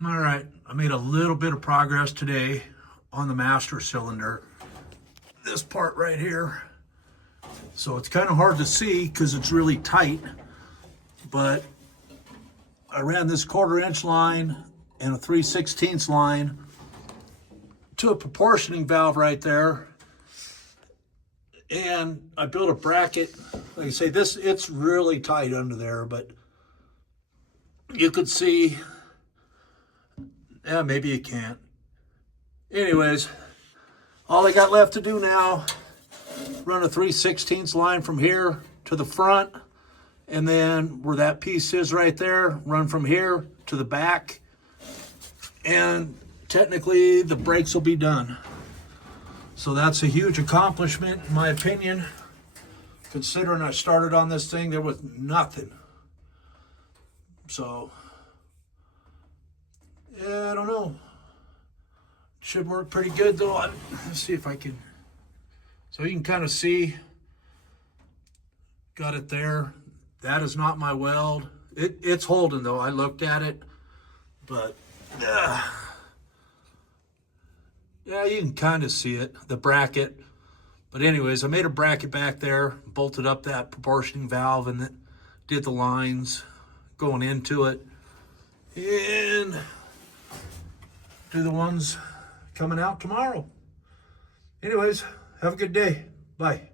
All right, I made a little bit of progress today on the master cylinder. This part right here. So it's kind of hard to see because it's really tight, but I ran this 1/4 inch line and a 3/16 line to a proportioning valve right there. And I built a bracket. Like I say, it's really tight under there, but you could see, yeah, maybe you can't. Anyways, all I got left to do now, run a 3/16 line from here to the front, and then where that piece is right there, run from here to the back, and technically the brakes will be done. So that's a huge accomplishment in my opinion, considering I started on this thing there with nothing. So, yeah, I don't know. Should work pretty good though. Let's see if I can. So you can kind of see, got it there. That is not my weld. It's holding though. I looked at it, but yeah, you can kind of see it, the bracket. But anyways, I made a bracket back there, bolted up that proportioning valve, and then did the lines going into it, and do the ones coming out tomorrow. Anyways, have a good day. Bye.